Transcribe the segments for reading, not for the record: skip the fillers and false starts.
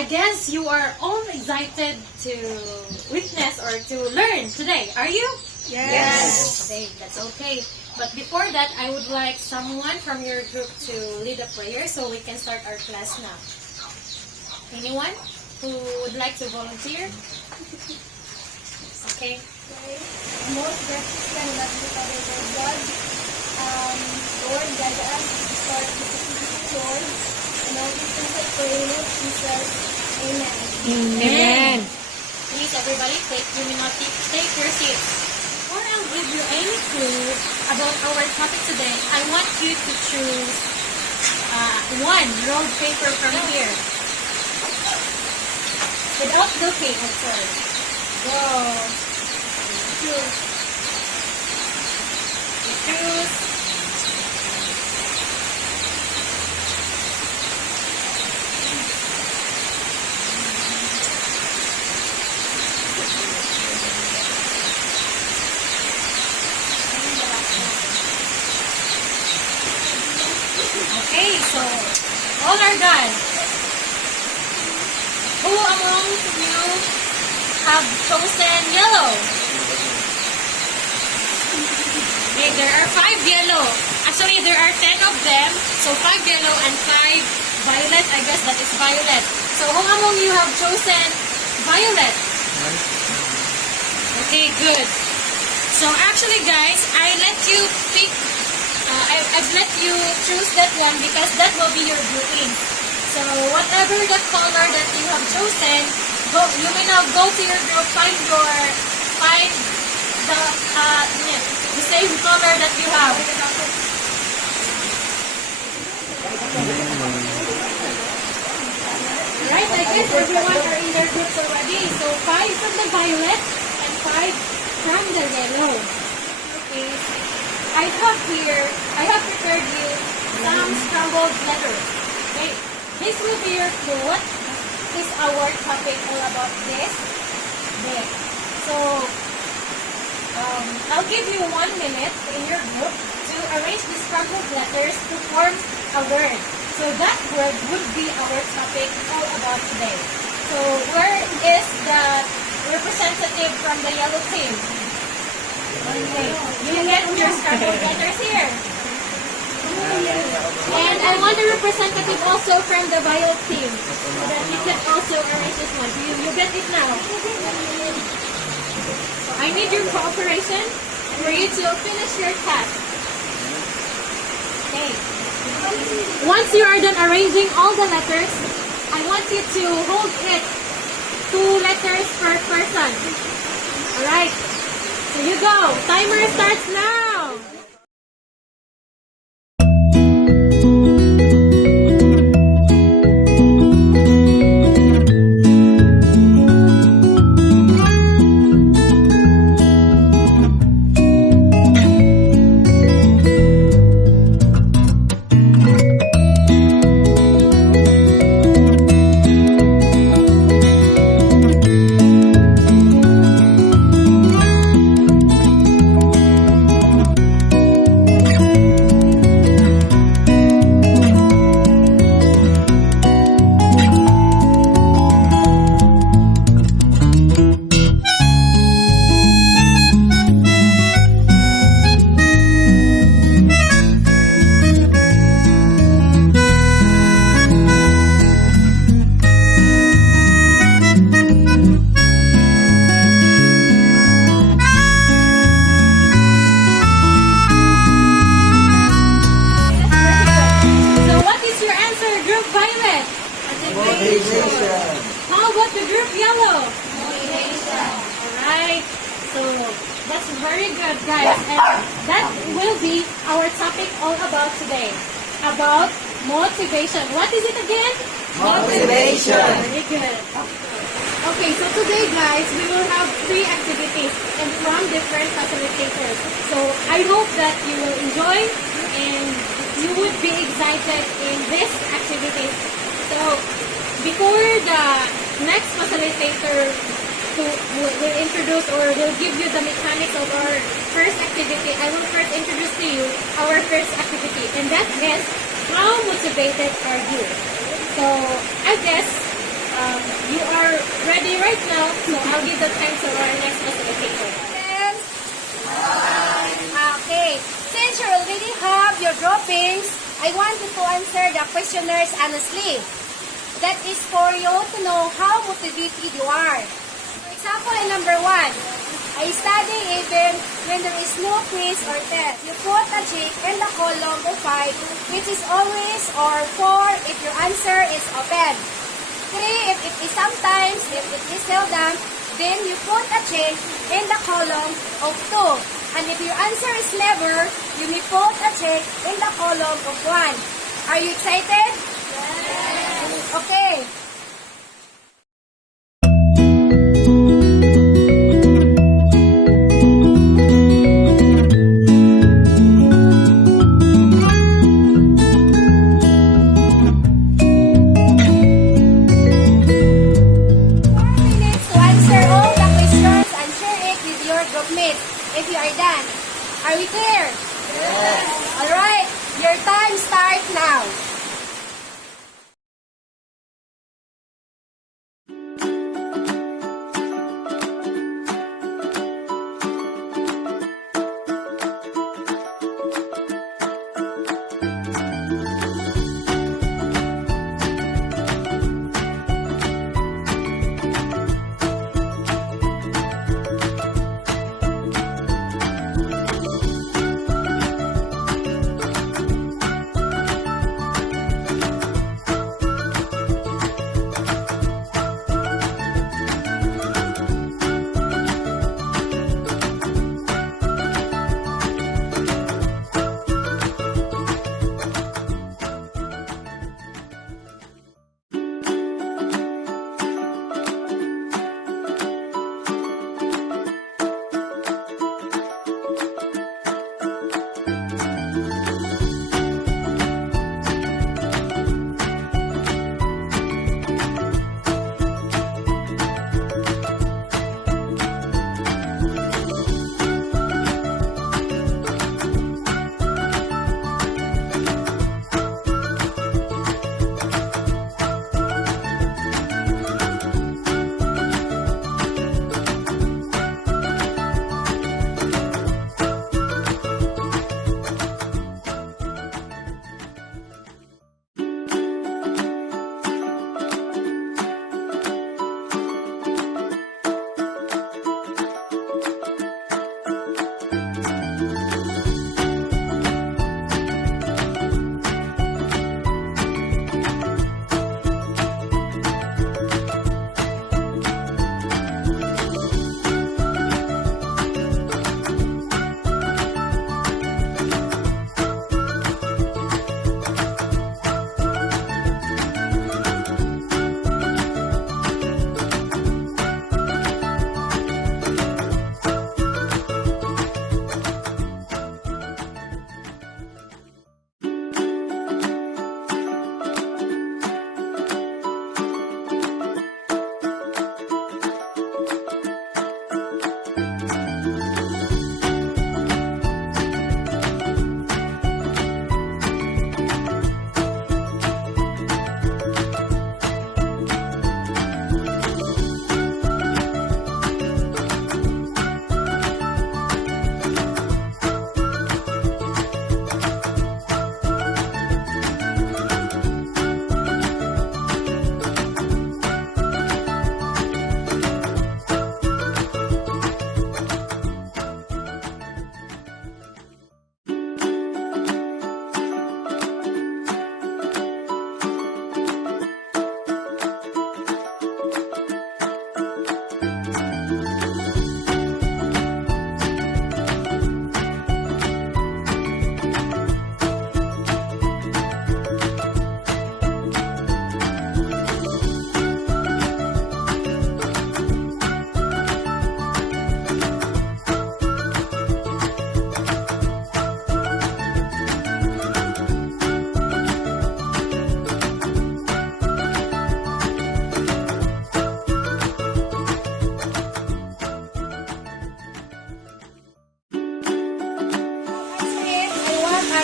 I guess you are all excited to witness or to learn today. Are you? Yes. Okay, that's okay. But before that, I would like someone from your group to lead a prayer so we can start our class now. Anyone who would like to volunteer? Okay. Most gracious and lovely Father Lord God, Lord, guide us to start the activity, Lord, and all these things I pray in Jesus. Amen. Amen. Please, everybody, take your seats. Before I'll give you any clue about our topic today, I want you to choose one rolled paper from here. Without looking at first. Go. Choose. Choose. Okay, so all are done. Who among you have chosen yellow? Okay, there are 5 yellow. Actually, there are 10 of them. So 5 yellow and 5 violet. I guess that is violet. So who among you have chosen violet? Okay, good. So actually, guys, I let you pick. I've let you choose that one because that will be your grouping. So whatever the color that you have chosen, you may now go to your group, find the same color that you have. Right, I guess everyone are in their groups already. So 5 from the violet and 5 from the yellow. Okay. I have prepared you some scrambled letters. Okay. This will be your clue. What is our topic all about this? Okay. So, I'll give you 1 minute in your group to arrange the scrambled letters to form a word. So that word would be our topic all about today. So where is the representative from the yellow team? Okay. You get your scrambled letters here. And I want a representative also from the violet team. So that you can also arrange this one. You get it now. So I need your cooperation for you to finish your task. Okay. Once you are done arranging all the letters, I want you to hold it 2 letters per person. Alright. Here you go. Timer starts now. How about the group yellow? Motivation. Alright. So, that's very good, guys. And that will be our topic all about today. About motivation. What is it again? Motivation. Very good. Okay, so today, guys, we will have 3 activities and from different facilitators. So, I hope that you will enjoy and you would be excited in this activity. So, before the next facilitator will introduce or will give you the mechanics of our first activity, I will first introduce to you our first activity, and that is how motivated are you? So I guess you are ready right now, so I'll give the time to our next facilitator. Students? Okay. Since you already have your drawings, I want you to answer the questionnaires honestly. That is for you to know how motivated you are. For example, in number 1, I study even when there is no quiz or test. You put a check in the column of 5, which is always, or 4 if your answer is open. 3 if it is sometimes, if it is seldom, then you put a check in the column of 2. And if your answer is never, you may put a check in the column of 1. Are you excited? Yes. Okay. If you are done. Are we clear? Yes. Alright, your time starts now.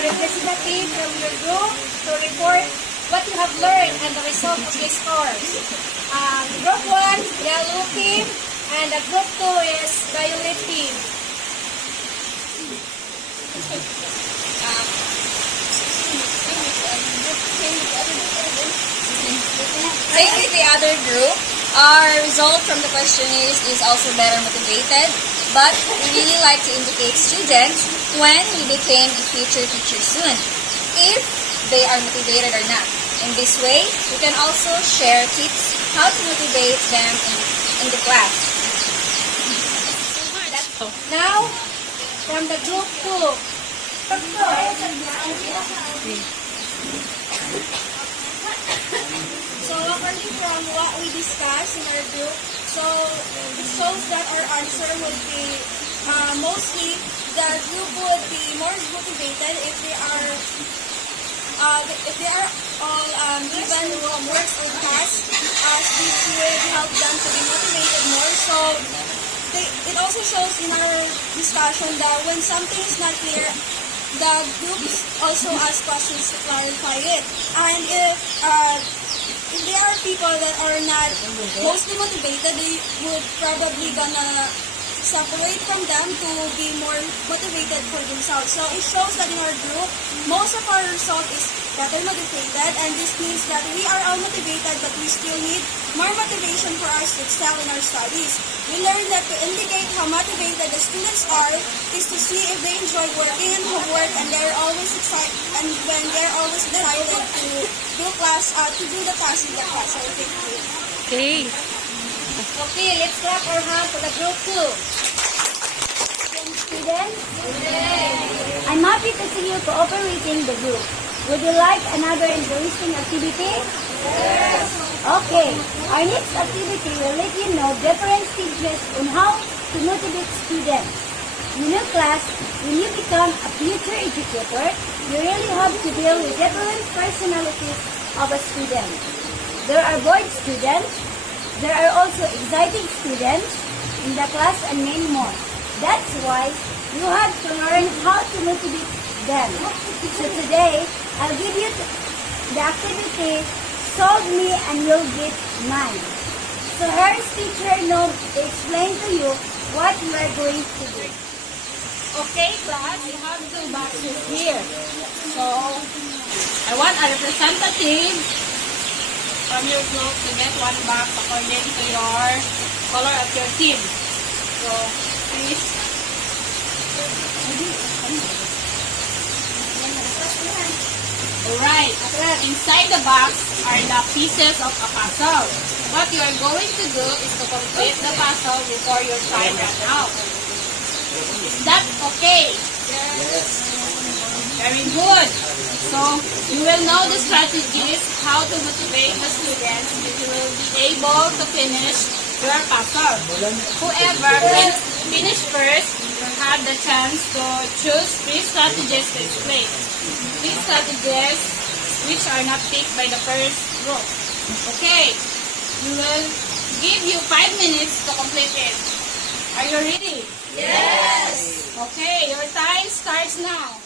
representative from your group to report what you have learned and the result of your scores. Group 1, yellow team, and the group 2 is violet team. Same with the other group, our result from the questionnaires is also better motivated, but we really like to indicate students when we became a future teacher soon, if they are motivated or not. In this way, we can also share tips how to motivate them in the class. Now, from the group 2. So according from what we discussed in our group, so it shows that our answer would be mostly the group would be more motivated if they are all given homeworks or tasks, as this would help them to be motivated more. So it also shows in our discussion that when something is not clear, the groups also ask questions to clarify it. And if there are people that are not mostly motivated, they would probably gonna separate from them to be more motivated for themselves. So it shows that in our group, most of our result is better motivated, and this means that we are all motivated, but we still need more motivation for us to excel in our studies. We learned that to indicate how motivated the students are is to see if they enjoy working and homework, and they're always excited, and when they're always excited to do the task in the class. So thank you. Okay. Okay, let's clap our hands for the group 2. Students, I'm happy to see you cooperating the group. Would you like another interesting activity? Yes. Okay, our next activity will let you know different stages on how to motivate students. In your class, when you become a future educator, you really have to deal with different personalities of a student. There are bored students, there are also excited students in the class, and many more. That's why you have to learn how to motivate them. So today, I'll give you the activity, Solve Me and You'll Get Mine. So here's teacher Nob to explain to you what you are going to do. Okay, class, you have 2 boxes here. So, I want a representative from your group to get 1 box according to your color of your team. So, please. Alright, inside the box are the pieces of a puzzle. What you are going to do is to complete the puzzle before your time runs out. Is that okay? Yes. Very good. So, you will know the strategies, how to motivate the students, and you will be able to finish your puzzle. Whoever finish first will have the chance to choose 3 strategies to explain. 3 strategies which are not picked by the first group. Okay, we will give you 5 minutes to complete it. Are you ready? Yes! Okay, your time starts now.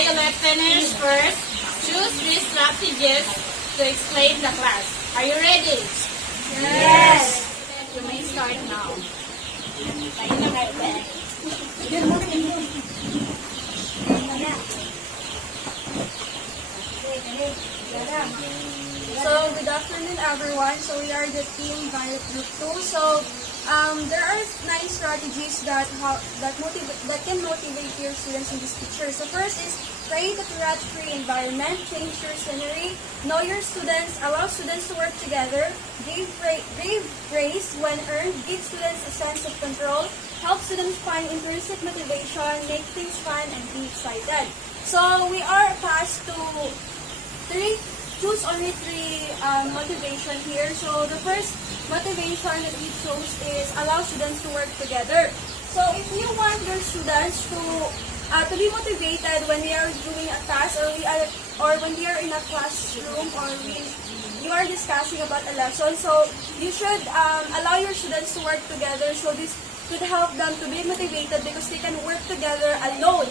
Violet finish first. Choose these strategies to explain the class. Are you ready? Yes. You may start now. So, good afternoon everyone. So, we are the team Violet Group 2. So, there are 9 strategies that can motivate your students in this picture. So, first is create a threat-free environment, change your scenery, know your students, allow students to work together, give praise when earned, give students a sense of control, help students find intrinsic motivation, make things fun, and be excited. So, we are tasked to choose only 3 motivation here. So the first motivation that we chose is allow students to work together. So if you want your students to be motivated when they are doing a task or when they are in a classroom or when you are discussing about a lesson, so you should allow your students to work together. So this could help them to be motivated because they can work together alone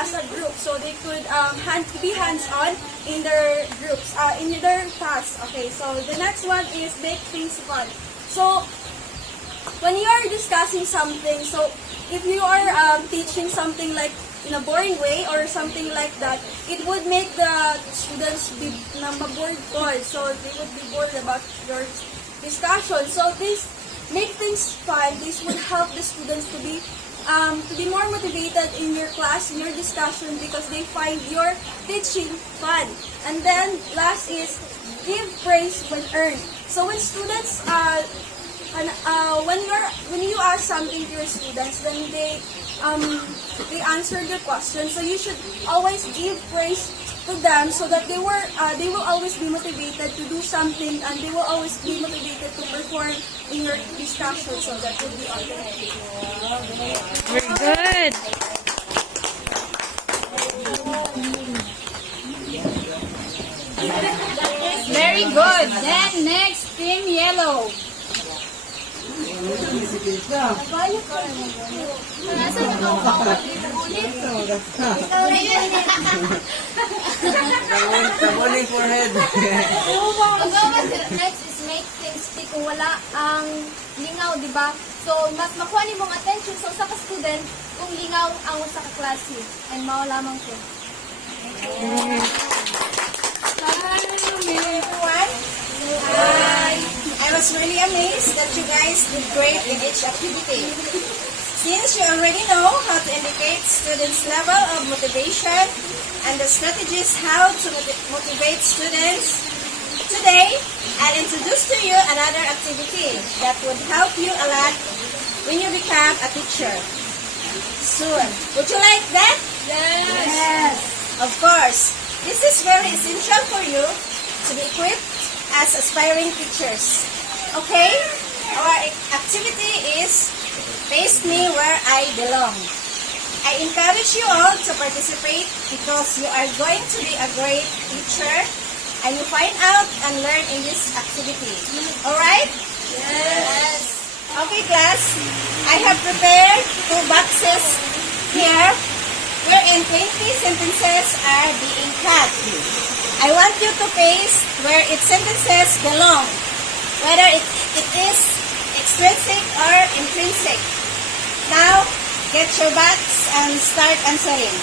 as a group, so they could be hands-on in their groups, in their tasks. Okay, so the next one is make things fun. So when you are discussing something, so if you are teaching something like in a boring way or something like that, it would make the students be bored, so they would be bored about your discussion. So this make things fun. This would help the students to be more motivated in your class, in your discussion, because they find your teaching fun. And then last is give praise when earned. So when students when you ask something to your students, then they answer the question. So you should always give praise to them so that they will always be motivated to do something, and they will always be motivated to perform in your discussion. So that would be all. Very good. Very good. Then next, team yellow. Sabon forehead. Next is make things stick. Kung wala ang lingaw, di ba? So, mas makuha ni mong attention sa usa ka student kung lingaw ang usa ka klase. And mao lamang ko. Everyone. Hi. I was really amazed that you guys did great in each activity. Since you already know how to indicate students' level of motivation and the strategies how to motivate students, today I'll introduce to you another activity that would help you a lot when you become a teacher soon. Would you like that? Yes. Of course. This is very essential for you to be equipped as aspiring teachers. Okay? Our activity is Face Me Where I Belong. I encourage you all to participate because you are going to be a great teacher and you find out and learn in this activity. Alright? Yes. Okay, class. I have prepared 2 boxes here wherein 20 sentences are being cut. I want you to paste where its sentences belong, whether it is extrinsic or intrinsic. Now, get your box and start answering.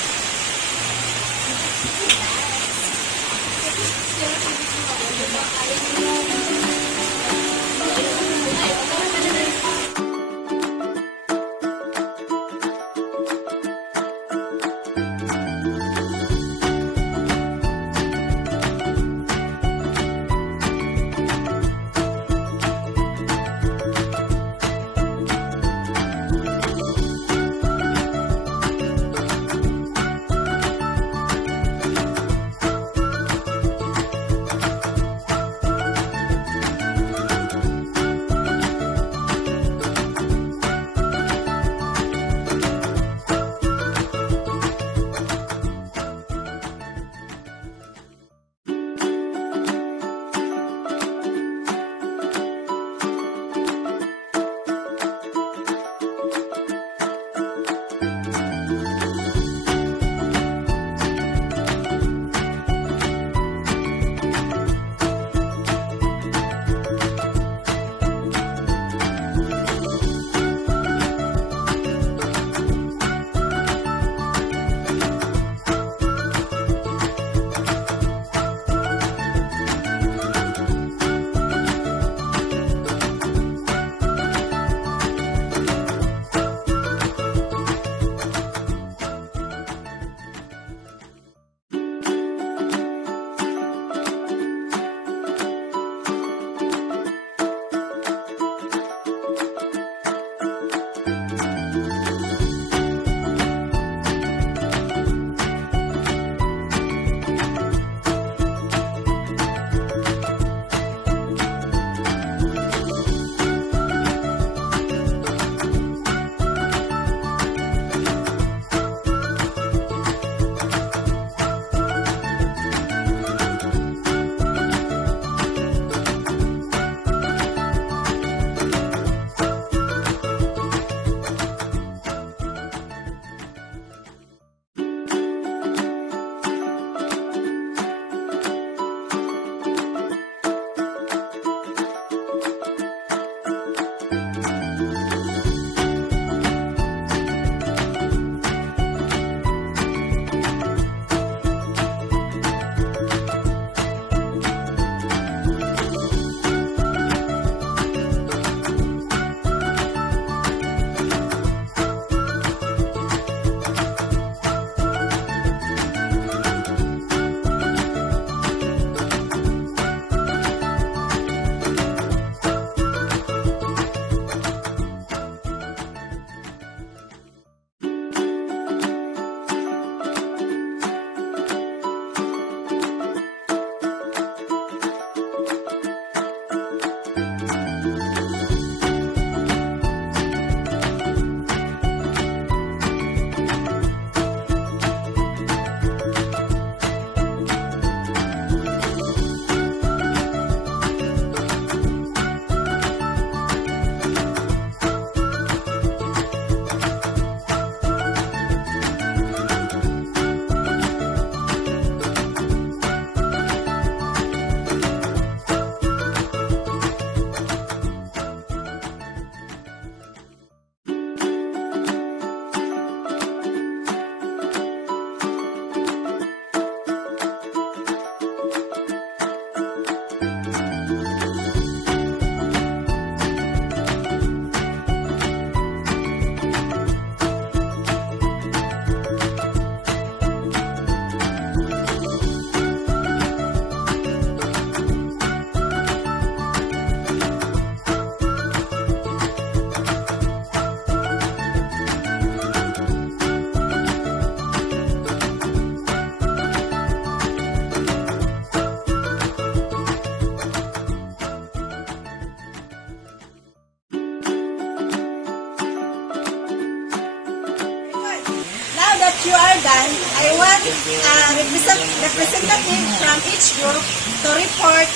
you are done, I want a representative from each group to report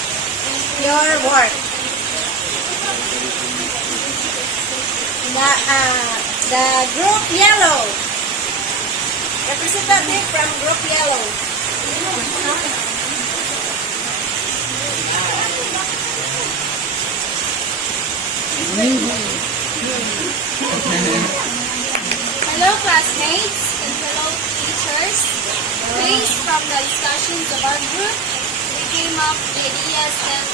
your work. The group yellow. Representative from group yellow. Hello classmates and fellow teachers. Based from the discussions of our group, we came up with the ideas that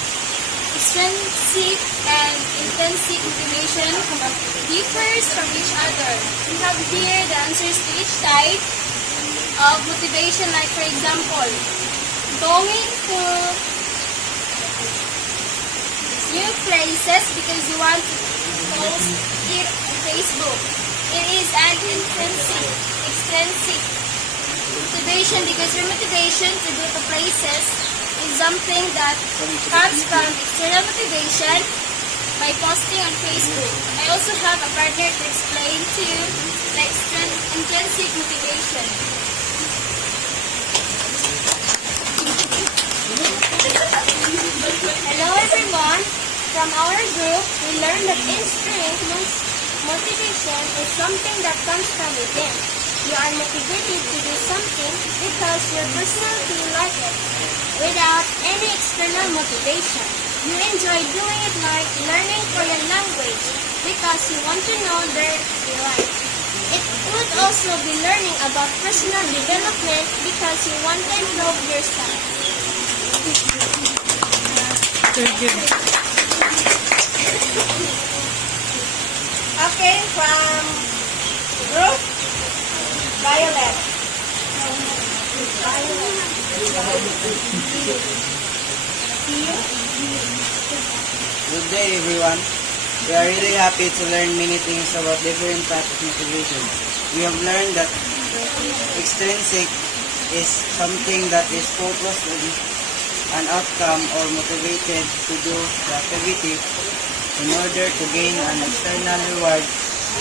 extrinsic and intrinsic motivation differs from each other. We have here the answers to each type of motivation, like for example, going to new places because you want to post it on Facebook. It is an intrinsic, extrinsic motivation because your motivation to go to places is something that comes from external motivation by posting on Facebook. I also have a partner to explain to you the intrinsic motivation. Hello everyone! From our group, we learned that intrinsic motivation is something that comes from within. You are motivated to do something because your personality like it, without any external motivation. You enjoy doing it like learning Korean language because you want to know their life. It could also be learning about personal development because you want to improve yourself. Okay, from group violet. Good day, everyone. We are really happy to learn many things about different types of motivation. We have learned that extrinsic is something that is focused on an outcome or motivated to do the activity in order to gain an external reward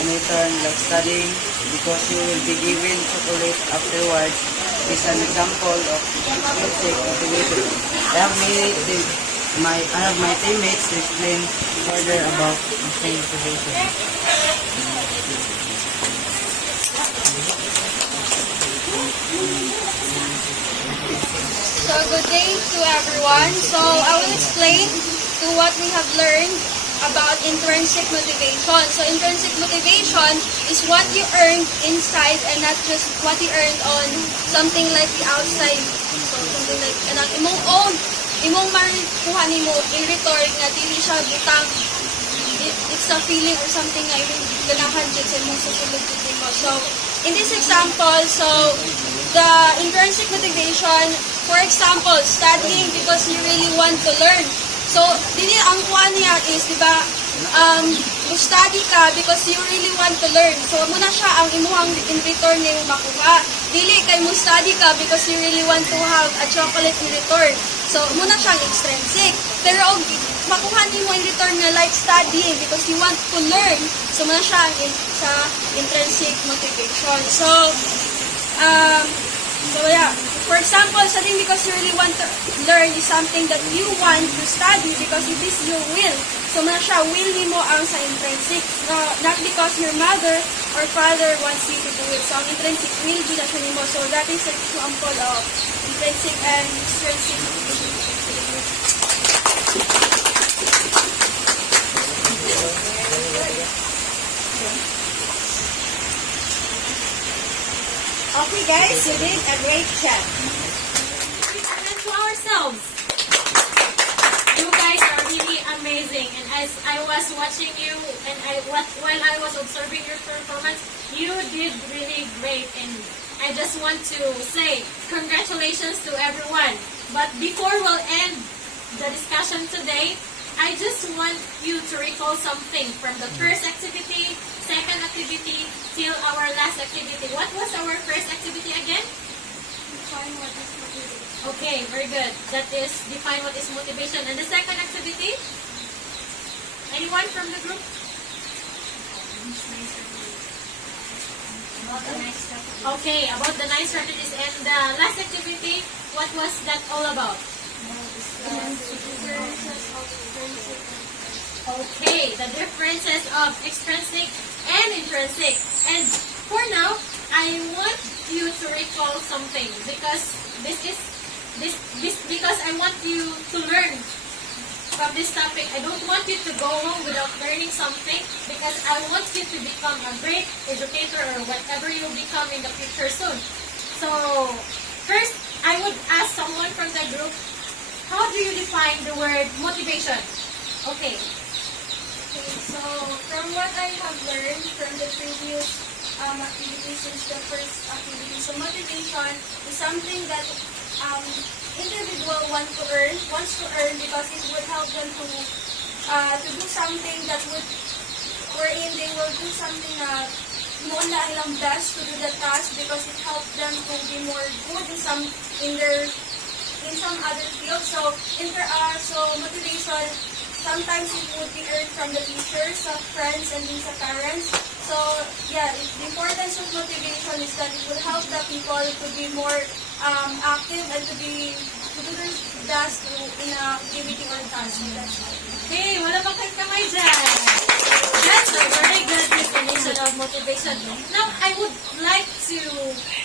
in return, like studying because you will be given chocolate afterwards is an example of extrinsic motivation. I have my teammates to explain further about extrinsic motivation. So good day to everyone. So I will explain to what we have learned about intrinsic motivation. So intrinsic motivation is what you earned inside and not just what you earned on something like the outside. So something like imong own, imong marikuha nimo i-return nga dili siya butang. It's a feeling or something nga imong ganahan jud sa imong susulod jud mo. So in this example, so the intrinsic motivation, for example, studying because you really want to learn. So, dili ang kuha niya is, di ba, study ka because you really want to learn. So, muna siya ang imuhang in return niya yung makuha. Dili kay mo study ka because you really want to have a chocolate in return. So, muna siyang extrinsic. Pero, makuha niyo in return nga like studying because you want to learn. So, muna siya ang sa intrinsic motivation. So, yeah. For example, studying because you really want to learn is something that you want to study because it is your will. So, na siya, will mo ang sa intrinsic. Not because your mother or father wants you to do it. So, ang intrinsic will do na siya mo. So, that is an example of intrinsic and extrinsic. Okay guys, you did a great job. And to ourselves. You guys are really amazing. And as I was watching you and while I was observing your performance, you did really great. And I just want to say congratulations to everyone. But before we'll end the discussion today, I just want you to recall something from the first activity, second activity, till our last activity. What was our first activity again? Define what is motivation. Okay, very good. That is define what is motivation. And the second activity? Anyone from the group? Okay, about the 9 strategies. And the last activity, what was that all about? Okay, the differences of extrinsic and intrinsic. And for now, I want you to recall something because because I want you to learn from this topic. I don't want you to go home without learning something because I want you to become a great educator or whatever you'll become in the future soon. So, first, I would ask someone from the group, how do you define the word motivation? Okay. Okay, so from what I have learned from the previous activities since the first activity, so motivation is something that individual wants to earn because it would help them to do something that would, wherein they will do something na muna ilang best to do the task because it helps them to be more good in some other fields. So motivation, sometimes it would be earned from the teachers, sa friends, and din sa parents. So yeah, the importance of motivation is that it will help the people to be more active and to do their best in a activity or task. That's all. Okay, wala bang kayong kamay dyan? That's a very good definition of motivation. Now, I would like to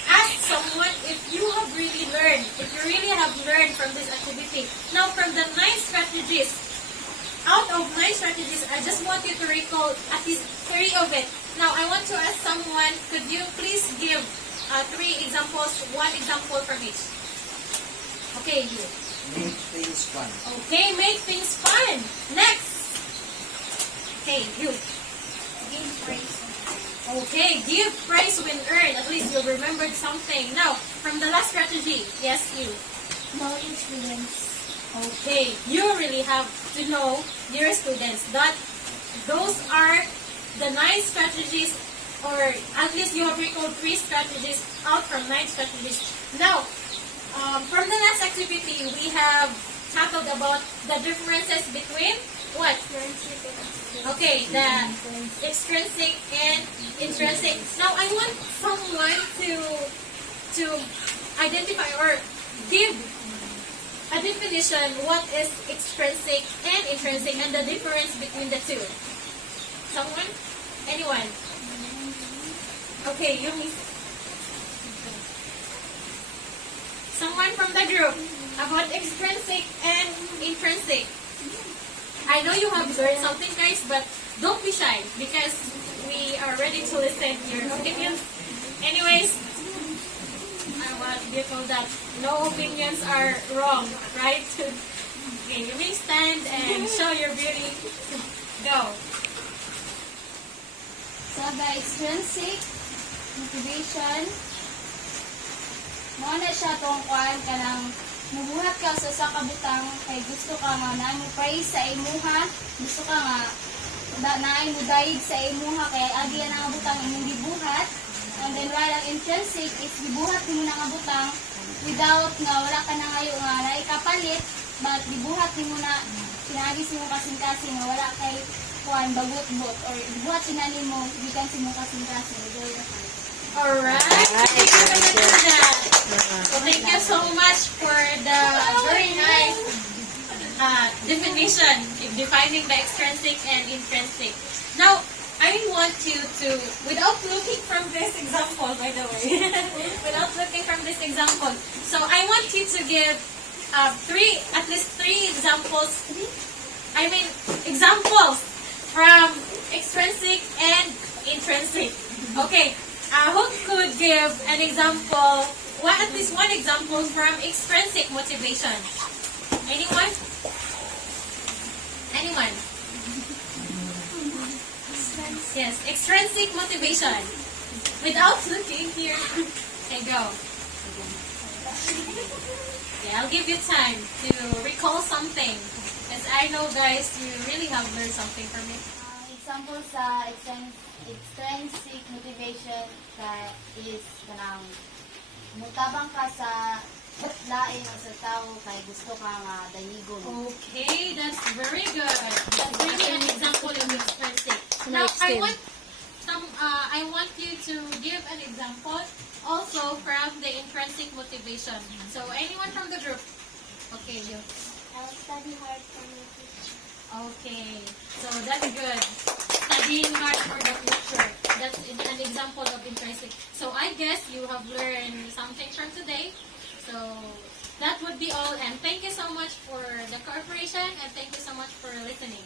ask someone if you really have learned from this activity. Now, from the 9 strategies, out of 9 strategies, I just want you to recall at least 3 of it. Now, I want to ask someone, could you please give 3 examples, 1 example from each? Okay, you. Make things fun. Okay, make things fun. Next. Okay, you. Give praise. Okay, give praise when earned. At least you remembered something. Now, from the last strategy, yes, you. Knowledge students. Okay, you really have to know your students that those are the 9 strategies, or at least you have recalled 3 strategies out from 9 strategies. Now, from the last activity, we have tackled about the differences between what? Okay, the extrinsic and intrinsic. Now, I want someone to identify or give a definition what is extrinsic and intrinsic and the difference between the two. Someone? Anyone? Okay, you miss. Someone from the group about extrinsic and intrinsic. I know you have learned something, guys, but don't be shy because we are ready to listen to your opinions. Anyways, what do you call that? No opinions are wrong, right? Okay, you may stand and show your beauty. Go. So the extrinsic motivation, mo na siya tungkuan ka ng mubuhat ka sa kabutang kay gusto ka nga na mo praise sa imuha, gusto ka nga naay mo dayig sa imuha kay agi na nga butang imong gibuhat. And then while ang intrinsic is gibuhat nimo na nga butang without nga wala ka na ngayo nga naikapalit, but gibuhat nimo na pinagis mo kasing-kasing nga wala kay kuan bagot-bot or gibuhat sinani mo gikan sa imong kasing-kasing enjoy the fun. Alright. Thank you very much for that. So thank you so much for the very nice definition, defining the extrinsic and intrinsic. Now, I want you to, without looking from this example, by the way, without looking from this example, so I want you to give at least three examples, examples from extrinsic and intrinsic. Okay, who could give an example, at least one example from extrinsic motivation? Anyone? Anyone? Yes, extrinsic motivation. Without looking here. Okay, go. Yeah, I'll give you time to recall something. Because I know, guys, you really have learned something from it. Example sa extrinsic motivation is kanang mutabang ka sa lain o sa tao kay gusto ka nga dayigon. Okay, that's very good. That's really an example of extrinsic. Now, I want you to give an example example. Also from the intrinsic motivation. So anyone from the group? Okay, you. I'll study hard for my future. Okay, so that's good. Studying hard for the future. That's an example of intrinsic. So I guess you have learned something from today. So that would be all. And thank you so much for the cooperation and thank you so much for listening.